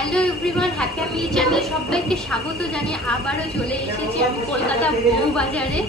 Hello everyone, happy family চ্যানেলে সবাইকে স্বাগত জানিয়ে আবারও চলে এসেছি আমি কলকাতা বউবাজারে।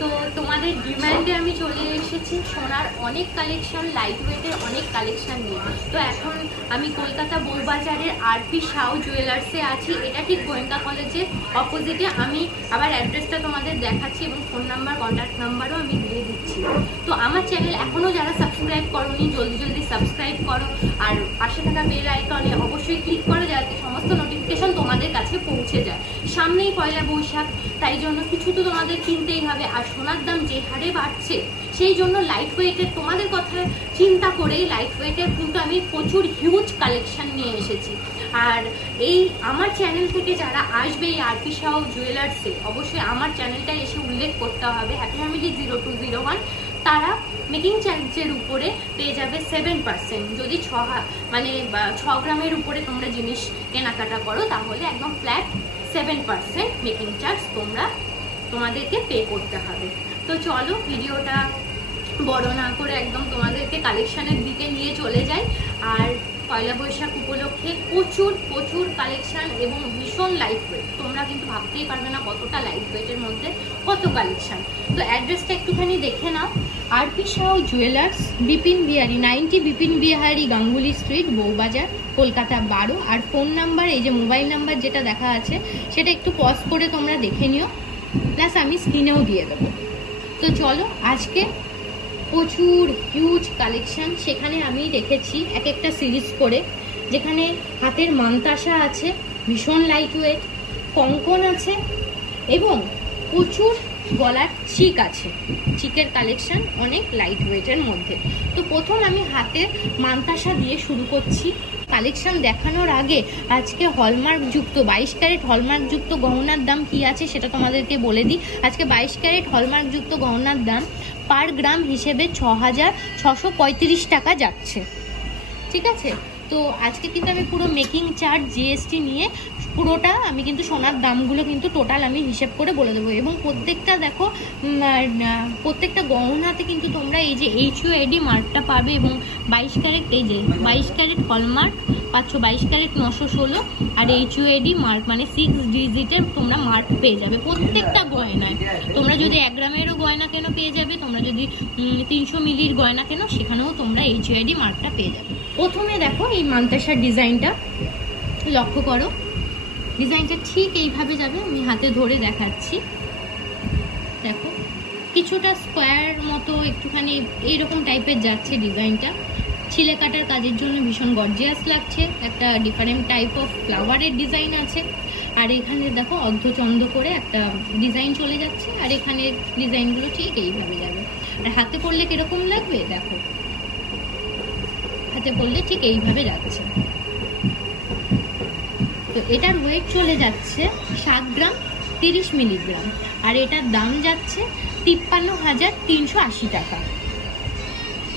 তো তোমাদের ডিমান্ডে আমি চলে এসেছি সোনার অনেক কালেকশন, লাইট ওয়েটের অনেক কালেকশন নিয়ে। তো এখন আমি কলকাতা বউবাজারের আরপি সাউ জুয়েলার্সে আছি। এটা ঠিক গোয়েন্দা কলেজের অপোজিটে। আমি আবার অ্যাড্রেসটা তোমাদের দেখাচ্ছি এবং ফোন নাম্বার, কন্ট্যাক্ট নাম্বারও আমি দিয়ে দিচ্ছি। তো আমার চ্যানেল এখনও যারা সাবস্ক্রাইব করোনি জলদি সাবস্ক্রাইব করো, আর পাশে থাকা বেল আইকনে অবশ্যই ক্লিক করো যাতে সমস্ত নোটিফিকেশন তোমাদের কাছে পৌঁছে যায়। সামনেই পয়লা বৈশাখ, তাই জন্য কিছু তো তোমাদের কিনতেই হবে। আর সোনার দাম যে হারে বাড়ছে, সেই জন্য লাইট ওয়েটের, তোমাদের কথা চিন্তা করেই লাইট ওয়েটের কিন্তু আমি প্রচুর হিউজ কালেকশন নিয়ে এসেছি। আর এই আমার চ্যানেল থেকে যারা আসবে এই আরপি সাউ জুয়েলার্সে, অবশ্যই আমার চ্যানেলটা এসে উল্লেখ করতে হবে হ্যাপি ফ্যামিলি 0201। তারা মেকিং চার্জের উপরে পেয়ে যাবে 7%। যদি 6 গ্রামের উপরে তোমরা জিনিস কেনাকাটা করো তাহলে একদম ফ্ল্যাট 7% মেকিং চার্জ তোমাদেরকে পে করতে হবে। তো চলো ভিডিওটা বড় না করে একদম তোমাদেরকে কালেকশনের দিকে নিয়ে চলে যাই। আর পয়লা বৈশাখ উপলক্ষে প্রচুর কালেকশন এবং ভীষণ লাইট ওয়েট। তোমরা কিন্তু ভাবতেই পারবে না কতটা লাইট ওয়েটের মধ্যে কত কালেকশন। তো অ্যাড্রেসটা একটুখানি দেখে নাও। RP Sau jewellers, Bipin Bihari 90 Bipin Bihari Ganguly street, Bowbazar, Kolkata 12। আর ফোন নাম্বার, এই যে মোবাইল নাম্বার যেটা দেখা আছে সেটা একটু পজ করে তোমরা দেখে নিও, প্লাস আমি স্ক্রিনেও দিয়ে দেবো। তো চলো, আজকে প্রচুর হিউজ কালেকশন সেখানে আমি রেখেছি এক একটা সিরিজ করে, যেখানে হাতের মানতাসা আছে ভীষণ লাইট ওয়েট, কঙ্কন আছে এবং প্রচুর গলার চিক আছে। চিকের কালেকশন অনেক লাইট ওয়েটের মধ্যে। তো প্রথম আমি হাতের মানতাসা দিয়ে শুরু করছি। কালেকশন দেখানোর আগে আজকে হলমার্কযুক্ত 22 ক্যারেট হলমার্কযুক্ত গহনার দাম কি আছে সেটা তোমাদেরকে বলে দিই। আজকে 22 ক্যারেট হলমার্কযুক্ত গহনার দাম পার গ্রাম হিসেবে 6635 টাকা যাচ্ছে। ঠিক আছে, তো আজকে কিন্তু আমি পুরো মেকিং চার্জ জিএসটি নিয়ে পুরোটা আমি কিন্তু সোনার দামগুলো কিন্তু টোটাল আমি হিসেব করে বলে দেবো। এবং প্রত্যেকটা দেখো, প্রত্যেকটা গহনাতে কিন্তু তোমরা এই যে HUID মার্কটা পাবে এবং 22 ক্যারেট, এই যে 22 ক্যারেট হলমার্ক পাচ্ছ, 22 ক্যারেট 916 আর HUID মার্ক মানে 6 ডিজিটের তোমরা মার্ক পেয়ে যাবে প্রত্যেকটা গয়নায়। তোমরা যদি 1 গ্রামেরও গয়না কেন পেয়ে যাবে, তোমরা যদি 300 মিলির গয়না কেন সেখানেও তোমরা HUID মার্কটা পেয়ে যাবে। প্রথমে দেখো এই মানতাসার ডিজাইনটা লক্ষ্য করো। ডিজাইনটা ঠিক এইভাবে যাবে, আমি হাতে ধরে দেখাচ্ছি। দেখো কিছুটা স্কোয়ার মতো একটুখানি এইরকম টাইপের যাচ্ছে ডিজাইনটা। ছিলে কাটার কাজের জন্য ভীষণ গর্জিয়াস লাগছে। একটা ডিফারেন্ট টাইপ অফ ফ্লাওয়ারের ডিজাইন আছে। আর এখানে দেখো অর্ধচন্দ্র করে একটা ডিজাইন চলে যাচ্ছে। আর এখানের ডিজাইনগুলো ঠিক এইভাবে যাবে। আর হাতে পরলে কিরকম লাগবে দেখো, হাতে পরলে ঠিক এইভাবে যাচ্ছে। তো এটার ওয়েট চলে যাচ্ছে 7 গ্রাম 30 মিলিগ্রাম। আর এটার দাম যাচ্ছে 53,380 টাকা।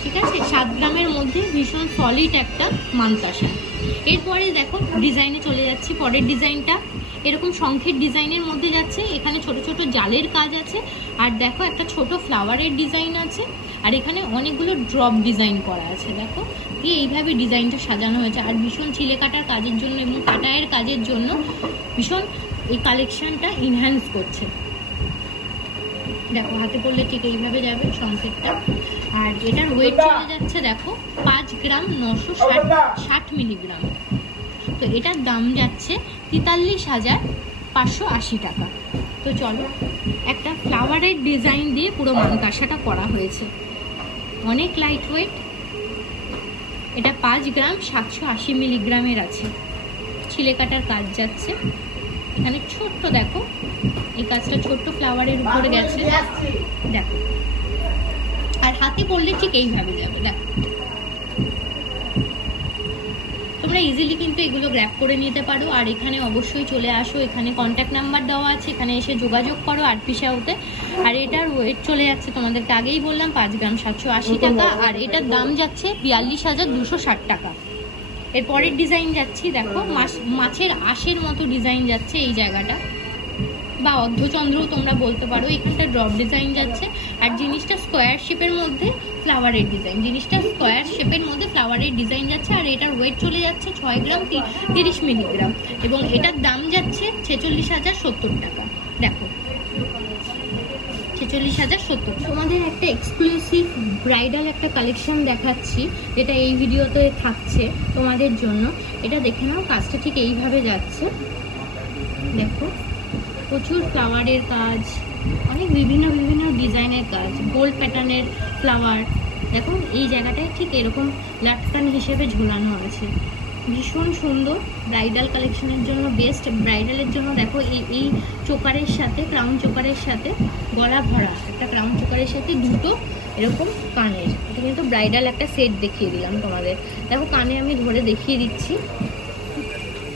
ঠিক আছে, 7 গ্রামের মধ্যে ভীষণ সলিড একটা মানতাসা। এরপরে দেখো ডিজাইনে চলে যাচ্ছি। পরের ডিজাইনটা এরকম শঙ্খের ডিজাইনের মধ্যে যাচ্ছে। এখানে ছোট ছোট জালের কাজ আছে। আর দেখো একটা ছোট ফ্লাওয়ারের ডিজাইন আছে। আর এখানে অনেকগুলো ড্রপ ডিজাইন করা আছে। দেখো এইভাবে ডিজাইনটা সাজানো হয়েছে। আর ভীষণ ছিলে কাটার কাজের জন্য এবং কাটায়ের কাজের জন্য ভীষণ এই কালেকশনটা ইনহ্যান্স করছে। দেখো হাতে পড়লে ঠিক এইভাবে যাবে শঙ্খেরটা। আর এটার ওয়েট চলে যাচ্ছে দেখো 5 গ্রাম 960 মিলিগ্রাম। তো এটার দাম যাচ্ছে 43,580 টাকা। তো চলো, একটা ফ্লাওয়ারের ডিজাইন দিয়ে পুরো মানতাসাটা করা হয়েছে, অনেক লাইট ওয়েট। এটা 5 গ্রাম 780 মিলিগ্রামের আছে। ছিলে কাটার কাজ যাচ্ছে এখানে ছোট্ট, দেখো এই কাজটা ছোট্ট ফ্লাওয়ারের উপরে গেছে দেখো। আর হাতে পড়লে ঠিক এইভাবে যাবে। দেখো তোমরা ইজিলি কিন্তু এগুলো গ্র্যাব করে নিতে পারো। আর এখানে অবশ্যই চলে আসো, এখানে কন্ট্যাক্ট নাম্বার দেওয়া আছে, এখানে এসে যোগাযোগ করো আরপি সাউতে। আর এটার ওয়েট চলে যাচ্ছে তোমাদেরকে আগেই বললাম 5 গ্রাম 780 টাকা। আর এটার দাম যাচ্ছে 42,260 টাকা। এর পরের ডিজাইন যাচ্ছি, দেখো মাছের আঁশের মতো ডিজাইন যাচ্ছে এই জায়গাটা, বা অর্ধচন্দ্রও তোমরা বলতে পারো। এখানটা ড্রপ ডিজাইন যাচ্ছে। আর জিনিসটা স্কোয়ার শেপের মধ্যে ফ্লাওয়ারের ডিজাইন, জিনিসটা স্কোয়ার স্কোয়ার শেপের মধ্যে ফ্লাওয়ারের ডিজাইন যাচ্ছে, আর এটার ওয়েট চলে যাচ্ছে 6 গ্রাম 30 মিলিগ্রাম, এবং এটার দাম যাচ্ছে 46,070 টাকা। দেখো 46,070। তোমাদের একটা এক্সক্লুসিভ ব্রাইডাল একটা কালেকশন দেখাচ্ছি, এটা এই ভিডিওতে থাকছে তোমাদের জন্য। এটা দেখে নাও, কাজটা ঠিক এইভাবে যাচ্ছে। দেখো প্রচুর ফ্লাওয়ারের কাজ, অনেক বিভিন্ন বিভিন্ন ডিজাইনের কাজ, গোল্ড প্যাটার্নের ফ্লাওয়ার। দেখো এই জায়গাটায় ঠিক এরকম লাটকান হিসেবে ঝোলানো আছে, ভীষণ সুন্দর। ব্রাইডাল কালেকশনের জন্য বেস্ট। ব্রাইডালের জন্য দেখো এই চোকারের সাথে, ক্রাউন চোকারের সাথে গলা ভরা একটা ক্রাউন চোকারের সাথে দুটো এরকম কানের। এটা কিন্তু ব্রাইডাল একটা সেট দেখিয়ে দিলাম তোমাদের। দেখো কানে আমি ধরে দেখিয়ে দিচ্ছি,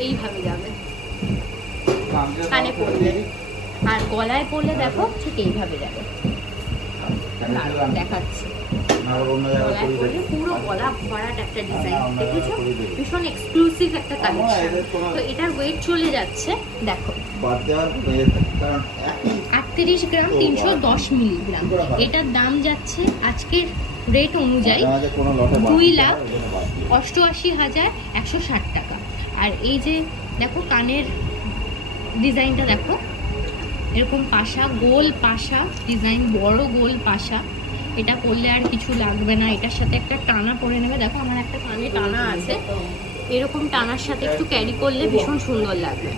এইভাবে যাবে কানে পড়লে, আর গলায় পড়লে দেখো ঠিক এইভাবে যাবে। দেখাচ্ছি পুরো গলা ভরাট একটা ডিজাইন, দেখেছো? ভীষণ এক্সক্লুসিভ একটা কালেকশন। তো এটার ওয়েট চলে যাচ্ছে দেখো 38 গ্রাম 310 মিলিগ্রাম। এটার দাম যাচ্ছে আজকের রেট অনুযায়ী 2,88,160 টাকা। আর এই যে দেখো কানের ডিজাইনটা দেখো, এরকম পাশা, গোল পাশা ডিজাইন, বড় গোল পাশা। এটা পরলে আর কিছু লাগবে না, এটার সাথে একটা টানা পরে নেবে। দেখো আমার একটা কানে টানা আছে, এরকম টানার সাথে একটু ক্যারি করলে ভীষণ সুন্দর লাগবে।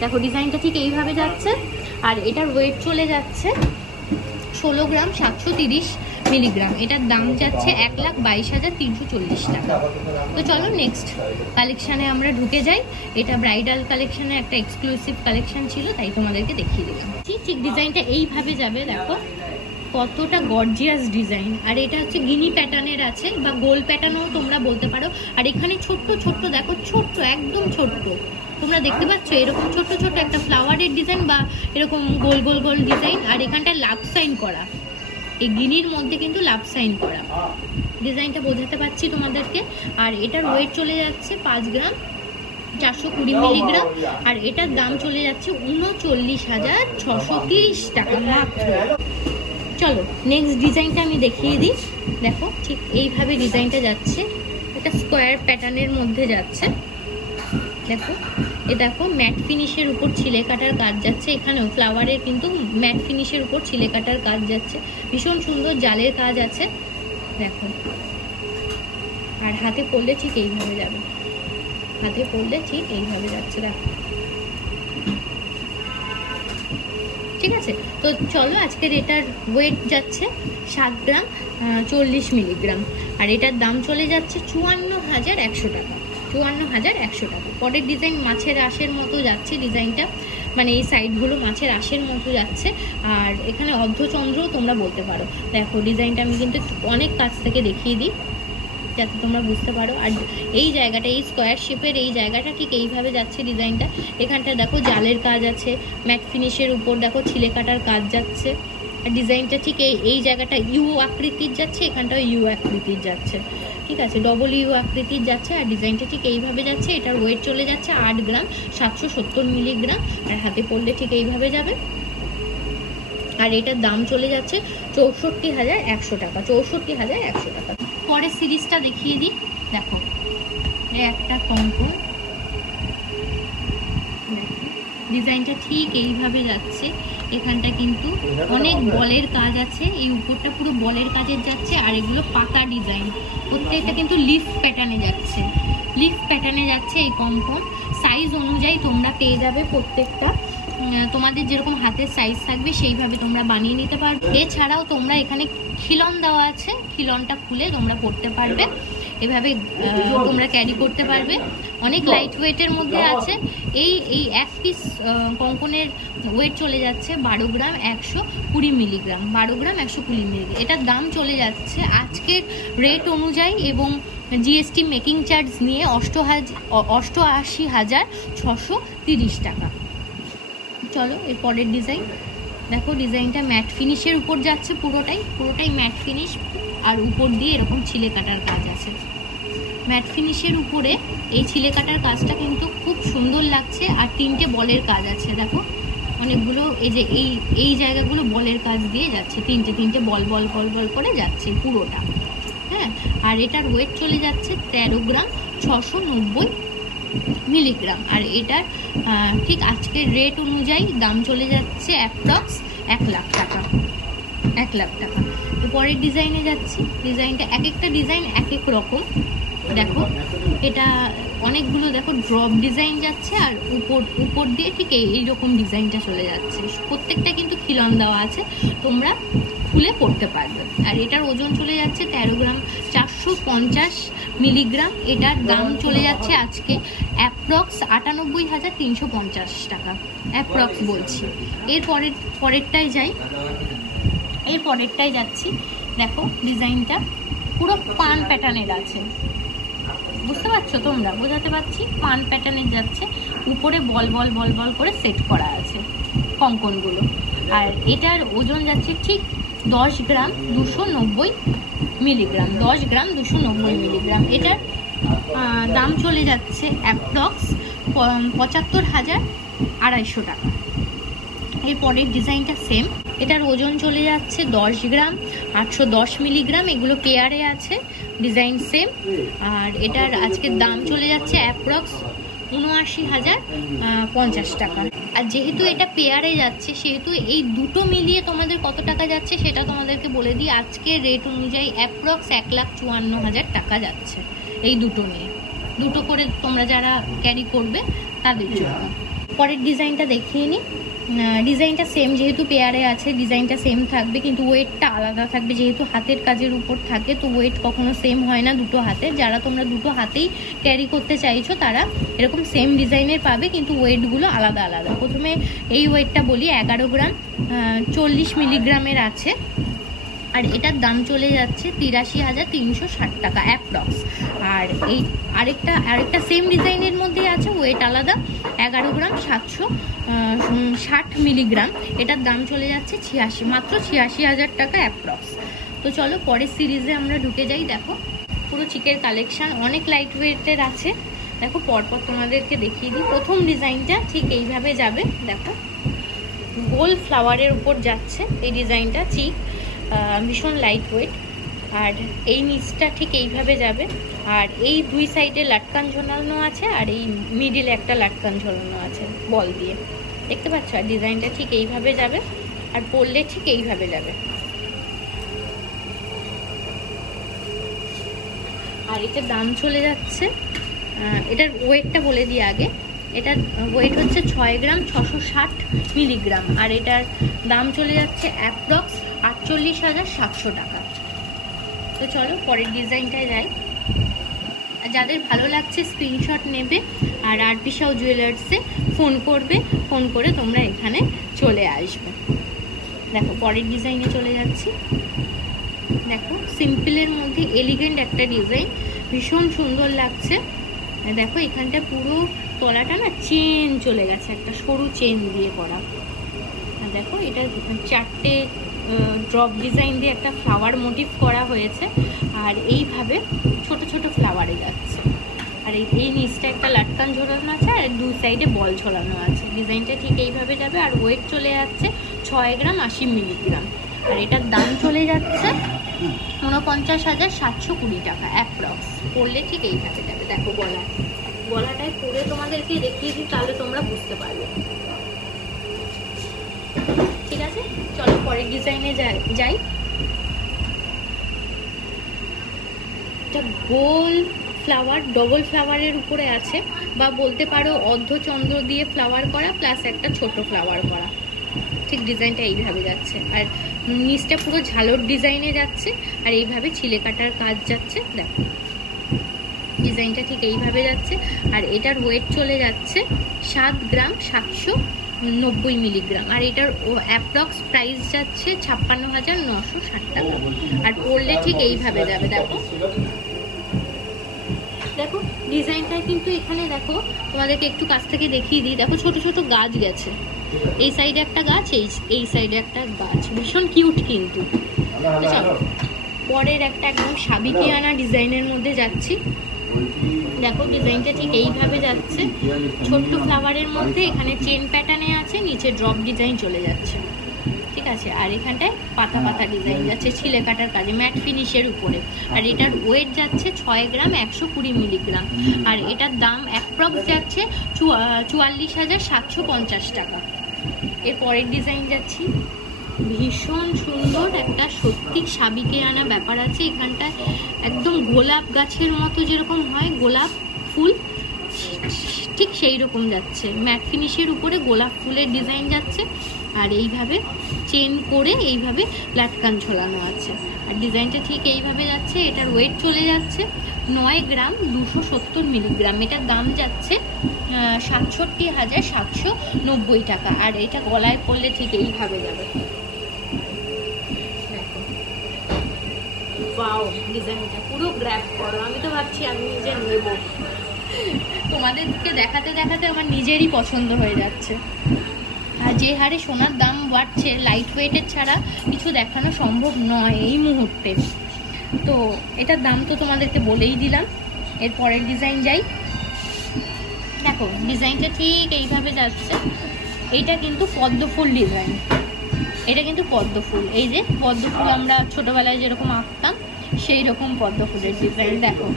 দেখো ডিজাইনটা ঠিক এইভাবে যাচ্ছে, আর এটার ওয়েট চলে যাচ্ছে 16 গ্রাম 730 মিলিগ্রাম। এটার দাম যাচ্ছে 1,22,340 টাকা। তো চলো নেক্সট কালেকশানে আমরা ঢুকে যাই। এটা ব্রাইডাল কালেকশানে একটা এক্সক্লুসিভ কালেকশন ছিল, তাই তোমাদেরকে দেখিয়ে দিলাম। ঠিক ডিজাইনটা এইভাবে যাবে, দেখো কতটা গর্জিয়াস ডিজাইন। আর এটা হচ্ছে গিনি প্যাটার্নের আছে, বা গোল প্যাটার্নও তোমরা বলতে পারো। আর এখানে ছোট্ট ছোট্ট দেখো, ছোট্ট একদম ছোট্ট, তোমরা দেখতে পাচ্ছ এরকম ছোট্ট ছোট্ট একটা ফ্লাওয়ারের ডিজাইন, বা এরকম গোল গোল গোল ডিজাইন। আর এখানটা লাভ সাইন করা, এই গিনির মধ্যে কিন্তু লাভ সাইন করা। ডিজাইনটা বোঝাতে পারছি তোমাদেরকে। আর এটার ওয়েট চলে যাচ্ছে 5 গ্রাম 420 মিলিগ্রাম। আর এটার দাম চলে যাচ্ছে 39,630 টাকা মাত্র। চলো নেক্সট ডিজাইনটা আমি দেখিয়ে দিই। দেখো ঠিক এইভাবে ডিজাইনটা যাচ্ছে, এটা স্কোয়ার প্যাটার্নের মধ্যে যাচ্ছে। দেখো এ দেখো ম্যাট ফিনিশের উপর ছিলে কাটার কাজ যাচ্ছে। এখানেও ফ্লাওয়ারের কিন্তু ম্যাট ফিনিশের উপর ছিলে কাটার কাজ যাচ্ছে, ভীষণ সুন্দর জালের কাজ আছে। দেখো আর হাতে পড়লে ঠিক এইভাবে যাবে, হাতে পড়লে ঠিক এইভাবে যাচ্ছে। দেখো ঠিক আছে। তো চলো আজকের এটার ওয়েট যাচ্ছে 7 গ্রাম 40 মিলিগ্রাম। আর এটার দাম চলে যাচ্ছে 54,100 টাকা। 54,100 টাকা। পরের ডিজাইন মাছের আঁশের মতো যাচ্ছে ডিজাইনটা, মানে এই সাইডগুলো মাছের আঁশের মতো যাচ্ছে। আর এখানে অর্ধচন্দ্রও তোমরা বলতে পারো। দেখো ডিজাইনটা আমি কিন্তু অনেক কাছ থেকে দেখিয়ে দিই যাতে তোমরা বুঝতে পারো। আর এই জায়গাটা, এই স্কোয়ার শেপের এই জায়গাটা ঠিক এইভাবে যাচ্ছে ডিজাইনটা। এখানটা দেখো জালের কাজ আছে, ম্যাট ফিনিশের উপর দেখো ছিলে কাটার কাজ যাচ্ছে। আর ডিজাইনটা ঠিক এই জায়গাটা ইউ আকৃতির যাচ্ছে, এখানটাও ইউ আকৃতির যাচ্ছে। ঠিক আছে, ডবল ইউ আকৃতির যাচ্ছে। আর ডিজাইনটা ঠিক এইভাবে যাচ্ছে। এটার ওয়েট চলে যাচ্ছে 8 গ্রাম 770 মিলিগ্রাম। আর হাতে পড়লে ঠিক এইভাবে যাবে। আর এটার দাম চলে যাচ্ছে 64,100 টাকা। 64,100 টাকা। পরের সিরিজটা দেখিয়ে দিই। দেখো একটা কঙ্কন, ডিজাইনটা ঠিক এইভাবে যাচ্ছে। এখানটা কিন্তু অনেক বলের কাজ আছে, এই উপরটা পুরো বলের কাজের যাচ্ছে। আর এগুলো পাতা ডিজাইন, প্রত্যেকটা কিন্তু লিফ প্যাটার্নে যাচ্ছে, লিফ প্যাটার্নে যাচ্ছে এই কঙ্কন। সাইজ অনুযায়ী তোমরা পেয়ে যাবে প্রত্যেকটা, তোমাদের যেরকম হাতের সাইজ থাকবে সেইভাবে তোমরা বানিয়ে নিতে পারবে। এছাড়াও তোমরা এখানে খিলন দেওয়া আছে, খিলনটা খুলে তোমরা পরতে পারবে, এভাবে তোমরা ক্যারি করতে পারবে। অনেক লাইট ওয়েটের মধ্যে আছে। এই এক পিস কঙ্কনের ওয়েট চলে যাচ্ছে 12 গ্রাম 120 মিলিগ্রাম। 12 গ্রাম 120 মিলিগ্রাম। এটার দাম চলে যাচ্ছে আজকের রেট অনুযায়ী এবং জিএসটি মেকিং চার্জ নিয়ে 88,630 টাকা। চলো এর পরের ডিজাইন দেখো। ডিজাইনটা ম্যাট ফিনিশের উপর যাচ্ছে, পুরোটাই ম্যাট ফিনিশ। আর উপর দিয়ে এরকম ছিলে কাটার কাজ আছে। ম্যাট ফিনিশের উপরে এই ছিলে কাটার কাজটা কিন্তু খুব সুন্দর লাগছে। আর 3টে বলের কাজ আছে, দেখো অনেকগুলো এই যে এই জায়গাগুলো বলের কাজ দিয়ে যাচ্ছে, তিনটে তিনটে বল বল বল বল করে যাচ্ছে পুরোটা। হ্যাঁ, আর এটার ওয়েট চলে যাচ্ছে 13 গ্রাম 690 মিলিগ্রাম। আর এটার ঠিক আজকের রেট অনুযায়ী দাম চলে যাচ্ছে অ্যাপ্রক্স 1 লাখ টাকা। 1 লাখ টাকা। তো পরের ডিজাইনে যাচ্ছি। ডিজাইনটা এক একটা ডিজাইন এক এক রকম। দেখো এটা অনেকগুলো দেখো ড্রপ ডিজাইন যাচ্ছে, আর উপর দিয়ে ঠিক এইরকম ডিজাইনটা চলে যাচ্ছে। প্রত্যেকটা কিন্তু খিলন দেওয়া আছে, তোমরা খুলে পড়তে পারবে। আর এটার ওজন চলে যাচ্ছে 13 গ্রাম 450 মিলিগ্রাম। এটার দাম চলে যাচ্ছে আজকে অ্যাপ্রক্স 98,350 টাকা, অ্যাপ্রক্স বলছি। পরেরটায় যাই, এর পরেরটায় যাচ্ছি। দেখো ডিজাইনটা পুরো পান প্যাটার্নের আছে, বুঝতে পারছো তোমরা? বোঝাতে পারছি? পান প্যাটার্নের যাচ্ছে, উপরে বল বল বল বল করে সেট করা আছে কঙ্কনগুলো। আর এটার ওজন যাচ্ছে ঠিক 10 গ্রাম 290 মিলিগ্রাম। 10 গ্রাম 290 মিলিগ্রাম। এটার দাম চলে যাচ্ছে অ্যাপ্রক্স 75,250 টাকা। এর পরের ডিজাইনটা সেম, এটার ওজন চলে যাচ্ছে 10 গ্রাম 810 মিলিগ্রাম। এগুলো পেয়ারে আছে, ডিজাইন সেম। আর এটার আজকের দাম চলে যাচ্ছে অ্যাপ্রক্স 79,050 টাকা। আর যেহেতু এটা পেয়ারে যাচ্ছে, সেহেতু এই দুটো মিলিয়ে তোমাদের কত টাকা যাচ্ছে সেটা তোমাদেরকে বলে দিই। আজকে রেট অনুযায়ী অ্যাপ্রক্স 1,54,000 টাকা যাচ্ছে এই দুটো নিয়ে। দুটো করে তোমরা যারা ক্যারি করবে তাদের জন্য। পরের ডিজাইনটা দেখিয়ে নিই। ডিজাইনটা সেম, যেহেতু পেয়ারে আছে ডিজাইনটা সেম থাকবে, কিন্তু ওয়েটটা আলাদা থাকবে। যেহেতু হাতের কাজের উপর থাকে, তো ওয়েট কখনো সেম হয় না দুটো হাতে। যারা তোমরা দুটো হাতেই ক্যারি করতে চাইছো তারা এরকম সেম ডিজাইনের পাবে, কিন্তু ওয়েটগুলো আলাদা আলাদা। প্রথমে এই ওয়েটটা বলি, 11 গ্রাম 40 মিলিগ্রামের আছে। আর এটার দাম চলে যাচ্ছে 83,360 টাকা অ্যাপ্রক্স। আর এই আরেকটা সেম ডিজাইনের মধ্যে আছে, ওয়েট আলাদা, 11 গ্রাম 760 মিলিগ্রাম। এটার দাম চলে যাচ্ছে মাত্র 86,000 টাকা অ্যাপ্রক্স। তো চলো পরের সিরিজে আমরা ঢুকে যাই। দেখো পুরো চিকের কালেকশন অনেক লাইট ওয়েটের আছে। দেখো পরপর তোমাদেরকে দেখিয়ে দিই। প্রথম ডিজাইনটা ঠিক এইভাবে যাবে। দেখো গোল ফ্লাওয়ারের উপর যাচ্ছে এই ডিজাইনটা, চিক ভীষণ লাইট ওয়েট। আর এই নিচটা ঠিক এইভাবে যাবে। আর এই দুই সাইডে লাটকান ঝোলানো আছে, আর এই মিডিলে একটা লাটকান ঝোলানো আছে বল দিয়ে, দেখতে পাচ্ছ? আর ডিজাইনটা ঠিক এইভাবে যাবে, আর পরলে ঠিক এইভাবে যাবে। আর এটার দাম চলে যাচ্ছে, এটার ওয়েটটা বলে দিই আগে। এটার ওয়েট হচ্ছে 6 গ্রাম 660 মিলিগ্রাম। আর এটার দাম চলে যাচ্ছে অ্যাপ্রক্স 48,700 টাকা। তো চলো পরের ডিজাইনটায় যাই। যাদের ভালো লাগছে স্ক্রিনশট নেবে, আর আরপি সাউ জুয়েলার্সে ফোন করবে, ফোন করে তোমরা এখানে চলে আসবে। দেখো পরের ডিজাইনে চলে যাচ্ছি। দেখো সিম্পলের মধ্যে এলিগেন্ট একটা ডিজাইন, ভীষণ সুন্দর লাগছে। দেখো এখানটা পুরো তলাটা না চেন চলে গেছে, একটা সরু চেন দিয়ে করা। আর দেখো এটা 4টে ড্রপ ডিজাইন দিয়ে একটা ফ্লাওয়ার মোটিভ করা হয়েছে, আর এইভাবে ছোট ছোট ফ্লাওয়ারে যাচ্ছে। আর এই নিচটা একটা লাটকান ঝোলানো আছে, আর দুই সাইডে বল ঝোলানো আছে। ডিজাইনটা ঠিক এইভাবে যাবে। আর ওয়েট চলে যাচ্ছে 6 গ্রাম 80 মিলিগ্রাম। আর এটার দাম চলে যাচ্ছে 49,720 টাকা অ্যাপ্রক্স। পরলে ঠিক এইভাবে যাবে। দেখো গলাটায় পরে তোমাদেরকে দেখিয়ে দিই, তাহলে তোমরা বুঝতে পারবে। ঠিক আছে, চলো পরের ডিজাইনে যাই। এটা গোল ফ্লাওয়ার, ডবল ফ্লাওয়ারের উপরে আছে, বা বলতে পারো অর্ধচন্দ্র দিয়ে ফ্লাওয়ার করা প্লাস একটা ছোট ফ্লাওয়ার করা। ঠিক ডিজাইনটা এইভাবে যাচ্ছে। আর নিচটা পুরো ঝালর ডিজাইনে যাচ্ছে, আর এইভাবে ছিলে কাটার কাজ যাচ্ছে। দেখো ডিজাইনটা ঠিক এইভাবে যাচ্ছে। আর এটার ওয়েট চলে যাচ্ছে 7 গ্রাম 790 মিলিগ্রাম। আর এটার অ্যাপ্রক্স প্রাইস যাচ্ছে 56,960 টাকা। আর পরলে ঠিক এইভাবে যাবে। দেখো দেখো ডিজাইনটা কিন্তু এখানে দেখো, তোমাদেরকে একটু কাছ থেকে দেখিয়ে দিই। দেখো ছোট ছোট গাছ গেছে, এই সাইডে একটা গাছ, এই সাইডে একটা গাছ, ভীষণ কিউট কিন্তু। চলো পরের একটা একদম সাবিকিয়ানা ডিজাইনের মধ্যে যাচ্ছি। দেখো ডিজাইনটা ঠিক এইভাবে যাচ্ছে, ছোট্ট ফ্লাওয়ারের মধ্যে এখানে চেন প্যাটার্নে আছে, নিচে ড্রপ ডিজাইন চলে যাচ্ছে, ঠিক আছে। আর এখানটায় পাতা পাতা ডিজাইন যাচ্ছে ছিলে কাটার কাজে, ম্যাট ফিনিশের উপরে। আর এটার ওয়েট যাচ্ছে 6 গ্রাম 120 মিলিগ্রাম। আর এটার দাম অ্যাপ্রক্স যাচ্ছে 44,750 টাকা। এর পরের ডিজাইন যাচ্ছি, ভীষণ সুন্দর একটা সত্যি সাবিকে আনা ব্যাপার আছে এখানটায়। একদম গোলাপ গাছের মতো যেরকম হয় গোলাপ ফুল, ঠিক সেই রকম যাচ্ছে, ম্যাট ফিনিশের উপরে গোলাপ ফুলের ডিজাইন যাচ্ছে। আর এইভাবে চেন করে এইভাবে লাটকান ঝোলানো আছে। আর ডিজাইনটা ঠিক এইভাবে যাচ্ছে। এটার ওয়েট চলে যাচ্ছে 9 গ্রাম 270 মিলিগ্রাম। এটার দাম যাচ্ছে 67,790 টাকা। আর এটা গলায় পরলে ঠিক এইভাবে যাবে। ওয়াও, ডিজাইনটা পুরো গ্র্যাব করো। আমি তো ভাবছি আমি নিজে নেব, তোমাদেরকে দেখাতে দেখাতে আমার নিজেরই পছন্দ হয়ে যাচ্ছে। আর যে হারে সোনার দাম বাড়ছে, লাইট ওয়েটের ছাড়া কিছু দেখানো সম্ভব নয় এই মুহূর্তে। তো এটার দাম তো তোমাদেরকে বলেই দিলাম। এর পরের ডিজাইন যাই। দেখো ডিজাইনটা ঠিক এইভাবে যাচ্ছে। এইটা কিন্তু পদ্ম ফুল ডিজাইন, এটা কিন্তু পদ্ম ফুল। এই যে পদ্ম ফুল আমরা ছোটবেলায় যেরকম আঁকতাম সেই রকম পদ্ম ফুলের ডিজাইন। দেখো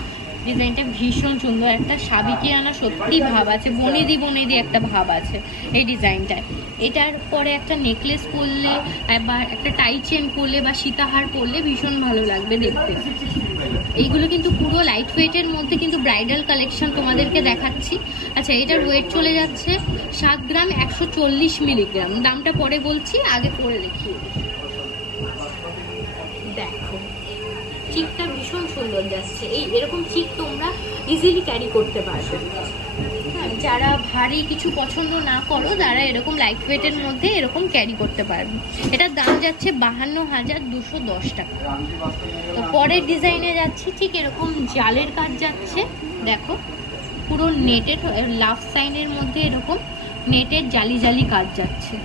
ডিজাইনটা ভীষণ সুন্দর, একটা সাবিকে আনা সত্যি ভাব আছে, বনেদি বনেদি একটা ভাব আছে এই ডিজাইনটায়। এটার পরে একটা নেকলেস পরলে বা একটা টাই চেন পরলে বা সীতাহার পরলে ভীষণ ভালো লাগবে দেখতে। এইগুলো কিন্তু পুরো লাইট ওয়েটের মধ্যে কিন্তু ব্রাইডাল কালেকশন তোমাদেরকে দেখাচ্ছি। আচ্ছা, এটার ওয়েট চলে যাচ্ছে 7 গ্রাম 140 মিলিগ্রাম। দামটা পরে বলছি, আগে পরে দেখিয়ে। দেখো চিকটা ভীষণ সুন্দর যাচ্ছে। এরকম চিক তোমরা ইজিলি ক্যারি করতে পারবে। হ্যাঁ, যারা ভারী কিছু পছন্দ না করো তারা এরকম লাইট ওয়েটের মধ্যে এরকম ক্যারি করতে পারবে। এটার দাম যাচ্ছে 52,210 টাকা। তো পরের ডিজাইনে যাচ্ছি, ঠিক এরকম জালের কাজ যাচ্ছে। দেখো পুরো নেটের লাভ সাইনের মধ্যে এরকম নেটের জালি জালি কাজ যাচ্ছে।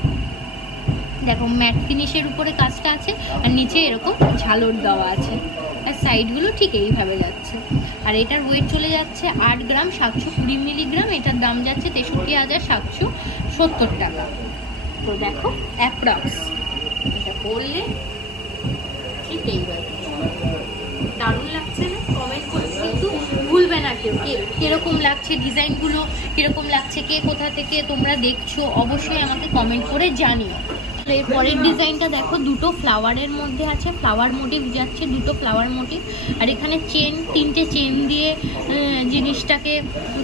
দেখো ম্যাট ফিনিশের উপরে কাজটা আছে, আর নিচে এরকম ঝালর দেওয়া আছে, আর সাইডগুলো ঠিক এইভাবে যাচ্ছে। আর এটার ওয়েট চলে যাচ্ছে 8 গ্রাম 720 মিলিগ্রাম। এটার দাম যাচ্ছে 63,770 টাকা। তো দেখো অ্যাপ্রক্স এটা করলে ঠিক এইভাবে দারুণ লাগছে না? কমেন্ট করতে কিন্তু ভুলবে না কেউ, কিরকম লাগছে ডিজাইনগুলো, কিরকম লাগছে, কে কোথা থেকে তোমরা দেখছো অবশ্যই আমাকে কমেন্ট করে জানিও। এর পরের ডিজাইনটা দেখো, দুটো ফ্লাওয়ারের মধ্যে আছে, ফ্লাওয়ার মোটিভ যাচ্ছে, দুটো ফ্লাওয়ার মোটিভ। আর এখানে চেন, 3টে চেন দিয়ে জিনিসটাকে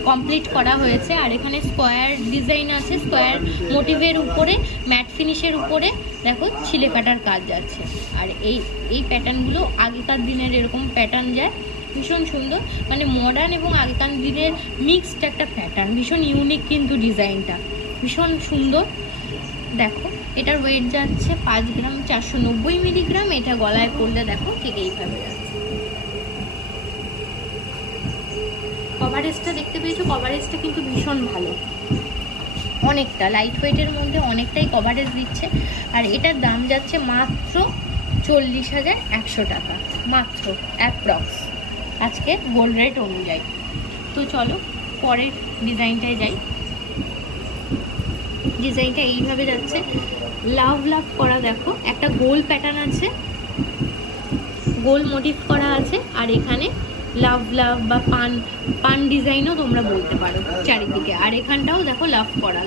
কমপ্লিট করা হয়েছে। আর এখানে স্কোয়ার ডিজাইন আছে, স্কোয়ার মোটিভের উপরে ম্যাট ফিনিশের উপরে দেখো ছিলে কাটার কাজ যাচ্ছে। আর এই প্যাটার্নগুলো আগেকার দিনের এরকম প্যাটার্ন যায়, ভীষণ সুন্দর, মানে মডার্ন এবং আগেকার দিনের মিক্সড একটা প্যাটার্ন, ভীষণ ইউনিক কিন্তু ডিজাইনটা ভীষণ সুন্দর। দেখো এটার ওয়েট যাচ্ছে 5 গ্রাম 490 মিলিগ্রাম। এটা গলায় পরলে দেখো ঠিক এইভাবে যাচ্ছে। কভারেজটা দেখতে পেয়েছো? কভারেজটা কিন্তু ভীষণ ভালো, অনেকটা লাইট ওয়েটের মধ্যে অনেকটাই কভারেজ দিচ্ছে। আর এটার দাম যাচ্ছে মাত্র 40,100 টাকা, মাত্র অ্যাপ্রক্স আজকে গোল্ড রেট অনুযায়ী। তো চলো পরের ডিজাইনটায় যাই। ডিজাইনটা এইভাবে যাচ্ছে, লাভ লাভ করা। দেখো একটা গোল প্যাটার্ন আছে, গোল মোটিভ করা আছে। আর এখানে লাভ লাভ বা পান ডিজাইনও তোমরা বলতে পারো চারিদিকে। আর এখানটাও দেখো লাভ করা,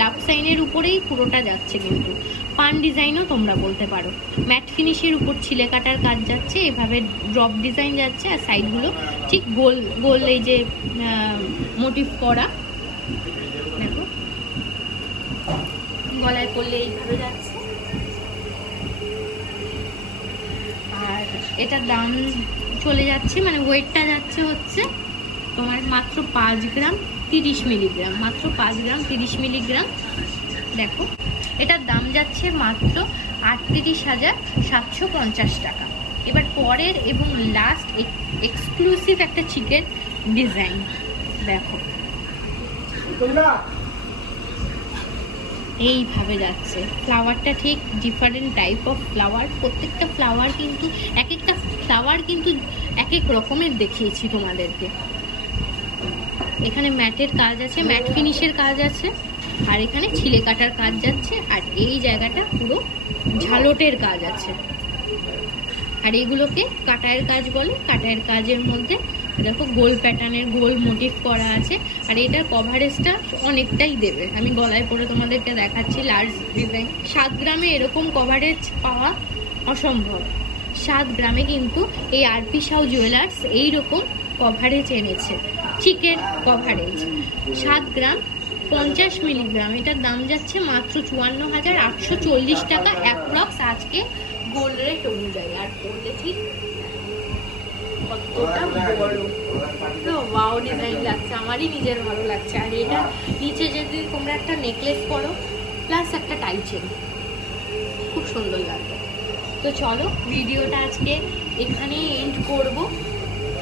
লাভ সাইনের উপরেই পুরোটা যাচ্ছে, কিন্তু পান ডিজাইনও তোমরা বলতে পারো। ম্যাট ফিনিশের উপর ছিলে কাটার কাজ যাচ্ছে, এভাবে ড্রপ ডিজাইন যাচ্ছে। আর সাইডগুলো ঠিক গোল গোল এই যে মোটিভ করা। দেখো গলায় পরলে এইভাবে যাচ্ছে। আর এটার দাম চলে যাচ্ছে, মানে ওয়েটটা যাচ্ছে হচ্ছে তোমার মাত্র 5 গ্রাম 30 মিলিগ্রাম, মাত্র 5 গ্রাম 30 মিলিগ্রাম। দেখো এটার দাম যাচ্ছে মাত্র 38,750 টাকা। এবার পরের এবং লাস্ট এক্সক্লুসিভ একটা চিকেন ডিজাইন দেখো, এইভাবে যাচ্ছে। ফ্লাওয়ারটা ঠিক ডিফারেন্ট টাইপ অফ ফ্লাওয়ার, প্রত্যেকটা ফ্লাওয়ার কিন্তু এক একটা ফ্লাওয়ার কিন্তু এক এক রকমের দেখিয়েছি তোমাদেরকে। এখানে ম্যাটের কাজ আছে, ম্যাট ফিনিশের কাজ আছে, আর এখানে ছিলে কাটার কাজ যাচ্ছে, আর এই জায়গাটা পুরো ঝালটের কাজ আছে। আর এইগুলোকে কাটায়ের কাজ বলে। কাটায়ের কাজের মধ্যে দেখো গোল প্যাটার্নের গোল মোটিভ করা আছে। আর এটার কভারেজটা অনেকটাই দেবে, আমি গলায় পরে তোমাদেরকে দেখাচ্ছি। লার্জ ডিজাইন, 7 গ্রামে এরকম কভারেজ পাওয়া অসম্ভব। 7 গ্রামে কিন্তু এই আরপি সাউ জুয়েলার্স এইরকম কভারেজ এনেছে, চিকেন কভারেজ। 7 গ্রাম 50 মিলিগ্রাম, এটার দাম যাচ্ছে মাত্র 54,840 টাকা অ্যাপ্রক্স আজকে গোল্ড রেট অনুযায়ী। আর পড়লে ঠিক কতটা বড়, তো ওয়াও ডিজাইন লাগছে, আমারই নিজের ভালো লাগছে। আর এটা নিচে যদি তোমরা একটা নেকলেস পরো প্লাস একটা টাই চেন, খুব সুন্দর লাগবে। তো চলো ভিডিওটা আজকে এখানেই এন্ড করব,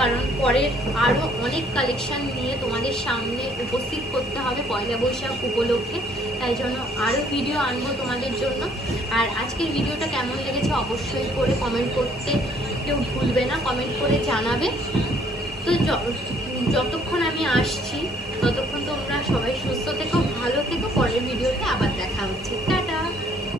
কারণ পরে আরও অনেক কালেকশন নিয়ে তোমাদের সামনে উপস্থিত করতে হবে পয়লা বৈশাখ উপলক্ষে, তাই জন্য আরও ভিডিও আনবো তোমাদের জন্য। আর আজকের ভিডিওটা কেমন লেগেছে অবশ্যই করে কমেন্ট করতে কেউ ভুলবে না, কমেন্ট করে জানাবে। তো যতক্ষণ আমি আসছি